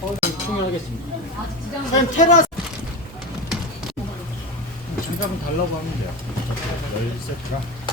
통일하겠습니다. 사장님 테라스 장갑은 달라고 하면 돼요. 10세트랑